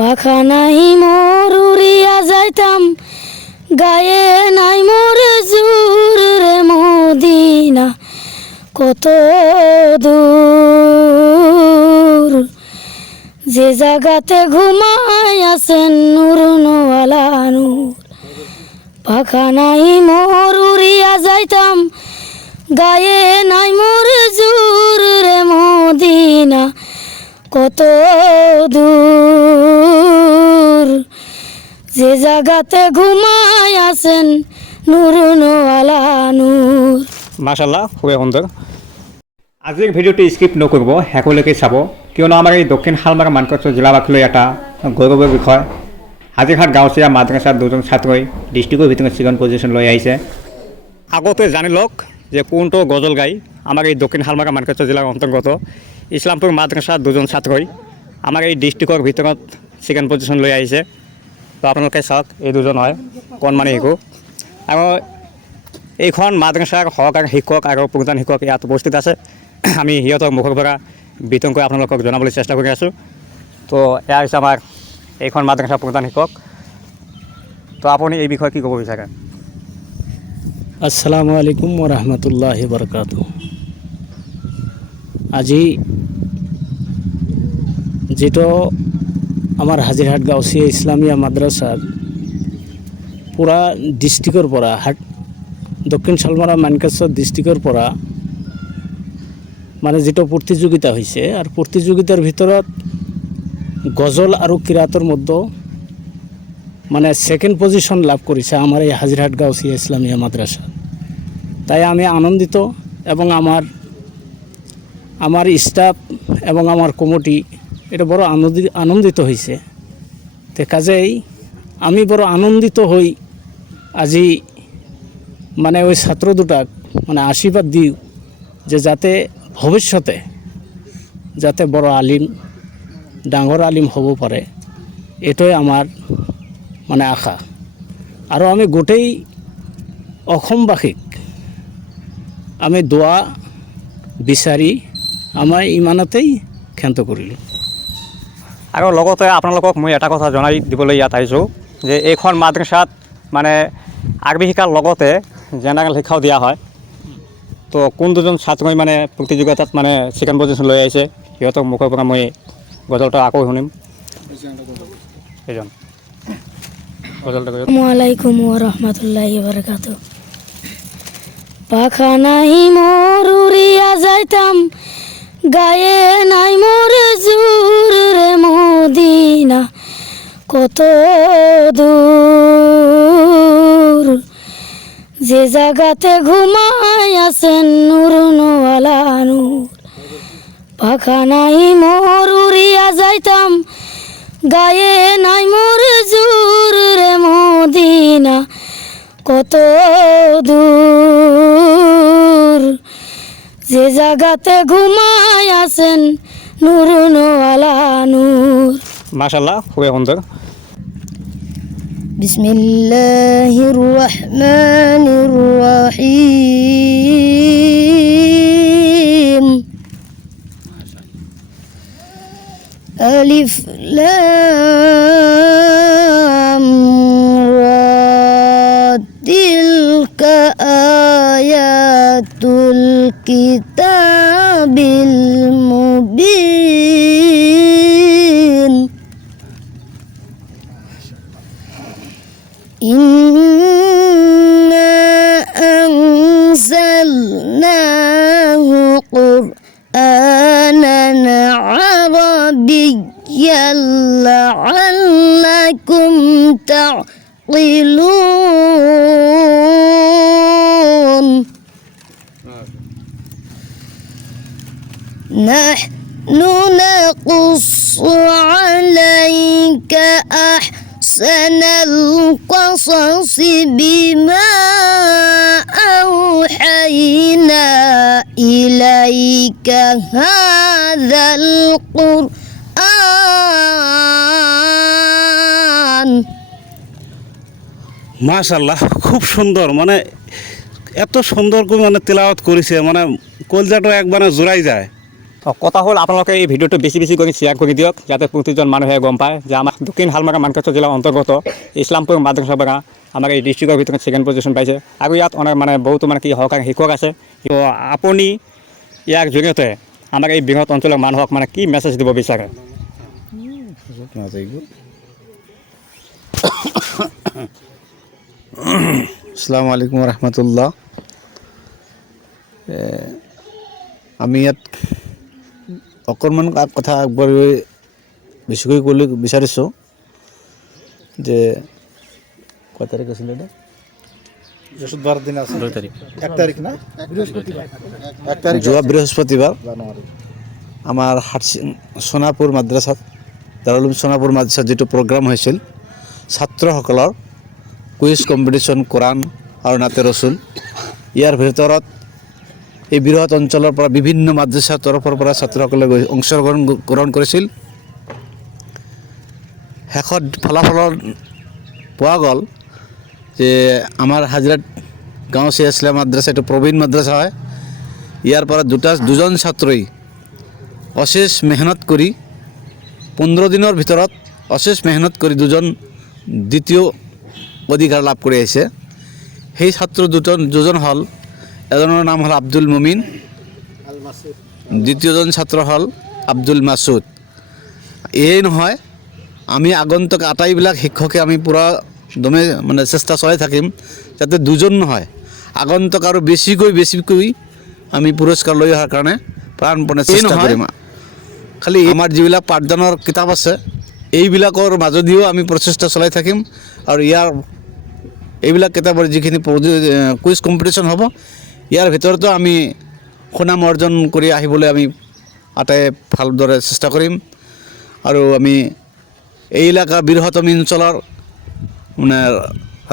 পাখা নাই মোর উড়িয়া যাইতাম, গায়ে নাই মোর জোর রে মদিনা কত দূর। যে জায়গাতে ঘুমাই আছেন নূর নওয়ালা নূর। পাখা নাই মোর উড়িয়া যাইতাম, গায়ে নাই মোর জোর রে মদিনা কত দূর। যে জায়গাতে ঘুমাই আছেন নূর নওয়ালা নূর। মাশাআল্লাহ, খুবই সুন্দর। আজিৰ ভিডিঅ'টো স্কিপ নকৰিব, শেষলৈকে চাব, কিয়নো আমাৰ এই দক্ষিণ শালমাৰা মানকাছাৰ জিলাবাসীলৈ এটা গৌৰৱৰ বিষয়। হাজিৰহাট গাঁৱচীয়া মাদ্ৰাছাৰ দুজন ছাত্ৰই ডিষ্ট্ৰিক্টৰ ভিতৰত ছেকেণ্ড পজিশ্যন লৈ আহিছে। আগতে জানি লওক যে কোনটো গজল গাই আমাৰ এই দক্ষিণ শালমাৰা মানকাছাৰ জিলাৰ অন্তৰ্গত ইছলামপুৰ মাদ্ৰাছাৰ দুজন ছাত্ৰই আমাৰ এই ডিষ্ট্ৰিক্টৰ ভিতৰত ছেকেণ্ড পজিশ্যন লৈ আহিছে। তো আপোনালোকে চাওক, এই দুজন হয় কণমানি শিশু। আৰু এইখন মাদ্ৰাছাৰ সহকাৰী শিক্ষক আৰু প্ৰধান শিক্ষক ইয়াত উপস্থিত আছে। আমি সিহঁতৰ মুখৰ পৰা বিতংকৈ আপোনালোকক জনাবলৈ চেষ্টা কৰি আছোঁ। তো এয়া হৈছে আমাৰ এইখন মাদ্ৰাছাৰ প্ৰধান শিক্ষক। তো আপুনি এই বিষয়ে কি ক'ব বিচাৰে? আসসালামু আলাইকুম ওয়া রাহমাতুল্লাহি ওয়া বারাকাতুহু। আজি যেটো আমার হাজিরহাট গাঁওসিয়া ইসলামিয়া মাদ্রাসার পুরা ডিস্ট্রিক্টর পৰা দক্ষিণ শালমাৰা মানকাছাৰ ডিস্ট্রিক্টর পৰা মানে যেটো প্ৰতিযোগিতা হৈছে, আর প্ৰতিযোগিতার ভিতৰত গজল আৰু কিরাতর মধ্যে মানে সেকেন্ড পজিশন লাভ করেছে আমার এই হাজিরহাট গাঁওসিয়া ইসলামিয়া মাদ্রাসা। তাই আমি আনন্দিত এবং আমার স্টাফ এবং আমার কমিটি এটা বড় আনন্দিত হয়েছে। তো কাজেই আমি বড় আনন্দিত হই আজি মানে ওই ছাত্র দুটাক মানে আশীর্বাদ দিও যে যাতে ভবিষ্যতে যাতে বড় আলিম ডাঙৰ আলিম হ'ব পাৰে, এটাই আমার মানে আশা। আৰু আমি গোটেই অসমবাসীক আমি দোয়া বিচাৰি আমাৰ ইমানতেই ক্ষান্ত কৰিলোঁ। আৰু লগতে আপোনালোকক মই এটা কথা জনাই দিবলৈ ইয়াত আহিছোঁ যে এইখন মাদ্ৰাছাত মানে আৰবী শিকাৰ লগতে জেনেৰেল শিক্ষাও দিয়া হয়। তো কোন দুজন ছাত্ৰই মানে প্ৰতিযোগিতাত মানে ছেকেণ্ড পজিশ্যন লৈ আহিছে, সিহঁতৰ মুখৰ পৰা মই গজলটা আকৌ শুনিম। এইজন গজলটা গজল। আসসালামু আলাইকুম ওয়া রাহমাতুল্লাহি ওয়া বারাকাতুহু। পাখা নাই মোর উড়িয়া যাইতাম, গায়ে নাই মোর জোর রে মদিনা কত দূর। যে জায়গাতে ঘুমাই আছেন নূর নওয়ালা নূর। পাখা নাই মোর উড়িয়া যাইতাম, গায়ে নাই মোর জোর রে মদিনা কত দূর। যে জায়গাতে ঘুমাই আছেন নূর নওয়ালা নূর। মাশাআল্লাহ, খুবই সুন্দর। বিসমিল্লাহির রহমানির রহিম। আলিফ লাম রা, তিলকা আয়াতুল কিতাবিল মুবিন। ইন্না আনজালনাহু কুরআনান আরাবিয়্যান লাআল্লাকুম তা'কিলুন। নাহনু নাকুসসু আলাইকা আহসানাল কসাসি বিমা আওহাইনা ইলাইকা হাযাল কুরআন। মাশাআল্লাহ, খুব সুন্দর। মানে এত সুন্দর করে মানে তেলাওয়াত করেছে, মানে কলজাটা একবারে জোড়াই যায়। কথা হ'ল আপোনালোকে এই ভিডিঅ'টো বেছি বেছি কৰি শ্বেয়াৰ কৰি দিয়ক, যাতে প্ৰতিজন মানুহে গম পায় যে আমাৰ দক্ষিণ শালমাৰা মানকাচৰ জিলাৰ অন্তৰ্গত ইছলামপুৰ মাদ্ৰাছা পৰা আমাৰ এই ডিষ্ট্ৰিক্টৰ ভিতৰত ছেকেণ্ড পজিশ্যন পাইছে। আৰু ইয়াত অনেক মানে বহুতো মানে কি সহকাৰী শিক্ষক আছে। তো আপুনি ইয়াৰ জৰিয়তে আমাৰ এই বৃহৎ অঞ্চলৰ মানুহক মানে কি মেছেজ দিব বিচাৰে? আসসালামু আলাইকুম রহমতুল্লাহ। আমি ইয়াত অকণমান কথা আগবাঢ়ি বেছিকৈ ক'বলৈ বিচাৰিছোঁ যে কয় তাৰিখ আছিলে এটা? বৃহস্পতিবার দিন আছে 2 তারিখ 1 তারিখ না যোৱা বৃহস্পতিবাৰ আমাৰ সোণাপুৰ মাদ্ৰাছাত দাৰুল উলুম সোণাপুৰ মাদ্ৰাছাত যিটো প্ৰগ্ৰাম হৈছিল ছাত্ৰসকলৰ কুইজ কম্পিটিশ্যন কোৰাণ আৰু নাতে ৰচুল, ইয়াৰ ভিতৰত এই বৃহৎ অঞ্চলৰ পৰা বিভিন্ন মাদ্ৰাছাৰ তৰফৰ পৰা ছাত্ৰসকলে অংশগ্ৰহণ কৰিছিল। শেষত ফলাফলৰ পোৱা গ'ল যে আমাৰ হাজিৰাট গাঁৱচীয়া ইছলাম মাদ্ৰাছা, এইটো প্ৰবীণ মাদ্ৰাছা হয়, ইয়াৰ পৰা দুজন ছাত্ৰই অশেষ মেহনত কৰি 15 দিনৰ ভিতৰত অশেষ মেহনত কৰি দুজন দ্বিতীয় অধিকাৰ লাভ কৰি আহিছে। সেই ছাত্ৰ দুজন হ'ল, এজনৰ নাম হ'ল আব্দুল মুমিন, দ্বিতীয়জন ছাত্ৰ হ'ল আব্দুল মাছুদ। এয়াই নহয়, আমি আগন্তুক আটাইবিলাক শিক্ষকে আমি পূৰা দমে মানে চেষ্টা চলাই থাকিম যাতে দুজন নহয়, আগন্তুক আৰু বেছিকৈ আমি পুৰস্কাৰ লৈ অহাৰ কাৰণে প্ৰাণপণে চেষ্টা কৰিম। খালি আমাৰ যিবিলাক পাঠদানৰ কিতাপ আছে এইবিলাকৰ মাজদিও আমি প্ৰচেষ্টা চলাই থাকিম। আৰু এইবিলাক কিতাপৰ যিখিনি কুইজ কম্পিটিশ্যন হ'ব, ইয়াৰ ভিতৰতো আমি সুনাম অৰ্জন কৰি আহিবলৈ আমি আটাই ভালদৰে চেষ্টা কৰিম। আৰু আমি এই এলেকাৰ বৃহত্তম অঞ্চলৰ মানে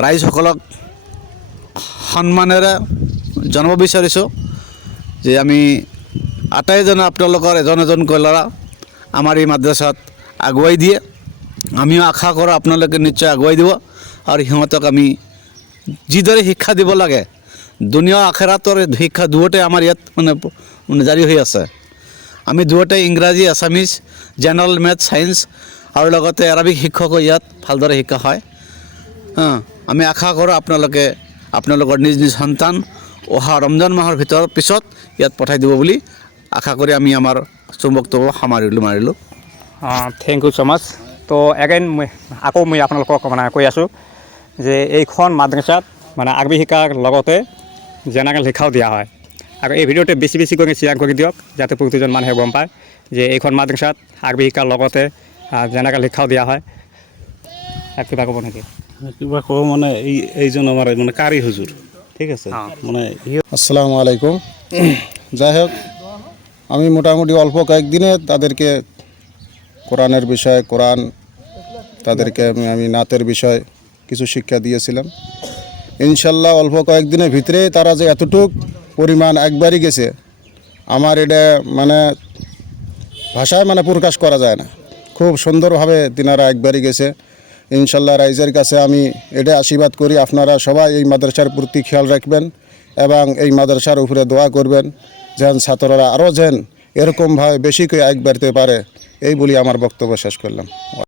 ৰাইজসকলক সন্মানেৰে জনাব বিচাৰিছোঁ যে আমি আটাইজনে আপোনালোকৰ এজনকৈ ল'ৰা আমাৰ এই মাদ্ৰাছাত আগুৱাই দিয়ে। আমিও আশা কৰোঁ আপোনালোকে নিশ্চয় আগুৱাই দিব। আৰু সিহঁতক আমি যিদৰে শিক্ষা দিব লাগে, দুনিয়া আখেৰাতৰ শিক্ষা দুয়োটাই আমাৰ ইয়াত মানে জাৰি হৈ আছে। আমি দুয়োটাই ইংৰাজী, আছামিজ, জেনেৰেল মেথছ, ছায়েন্স আৰু লগতে আৰবিক শিক্ষকো ইয়াত ভালদৰে শিক্ষা হয়। আমি আশা কৰোঁ আপোনালোকৰ নিজ সন্তান অহা ৰমজান মাহৰ পিছত ইয়াত পঠাই দিব বুলি আশা কৰি আমি আমাৰ বক্তব্য মাৰিলোঁ। থেংক ইউ ছ' মাছ। তো এগেইন মই আপোনালোকক মানে কৈ আছোঁ যে এইখন মাদ্ৰাছাত মানে আৰবী শিক্ষাৰ লগতে জেনেৰেল শিক্ষাও দিয়া হয়। আৰু এই ভিডিঅ'তে বেছি বেছি কৰি শ্বেয়াৰ কৰি দিয়ক, যাতে প্ৰতিজন মানুহে গম পায় যে এইখন মাদ্ৰাছাত আৰবী শিক্ষাৰ লগতে জেনেৰেল শিক্ষাও দিয়া হয়। কিবা ক'ব নেকি? কিবা ক'ব মানে এইজন আমাৰ মানে কাৰি হুজুৰ, ঠিক আছে, মানে আসসালামু আলাইকুম। যাই হোক, আমি মোটামুটি অল্প কয়েকদিনে তাদেরকে কোরআনের বিষয়ে তাদেরকে আমি নাতের বিষয় কিছু শিক্ষা দিয়েছিলাম। ইনশাল্লাহ অল্প কয়েকদিনের ভিতরে তারা যে এতটুক পরিমাণ একবারই গেছে, আমার এটা মানে ভাষায় মানে প্রকাশ করা যায় না। খুব সুন্দরভাবে তিনারা একবারই গেছে। ইনশাল্লাহ রাইজের কাছে আমি এটা আশীর্বাদ করি, আপনারা সবাই এই মাদ্রাসার প্রতি খেয়াল রাখবেন এবং এই মাদ্রাসার উপরে দোয়া করবেন যেন ছাত্ররা আরও যেন এরকমভাবে বেশি করে এক বাড়তে পারে, এই বলি আমার বক্তব্য শেষ করলাম।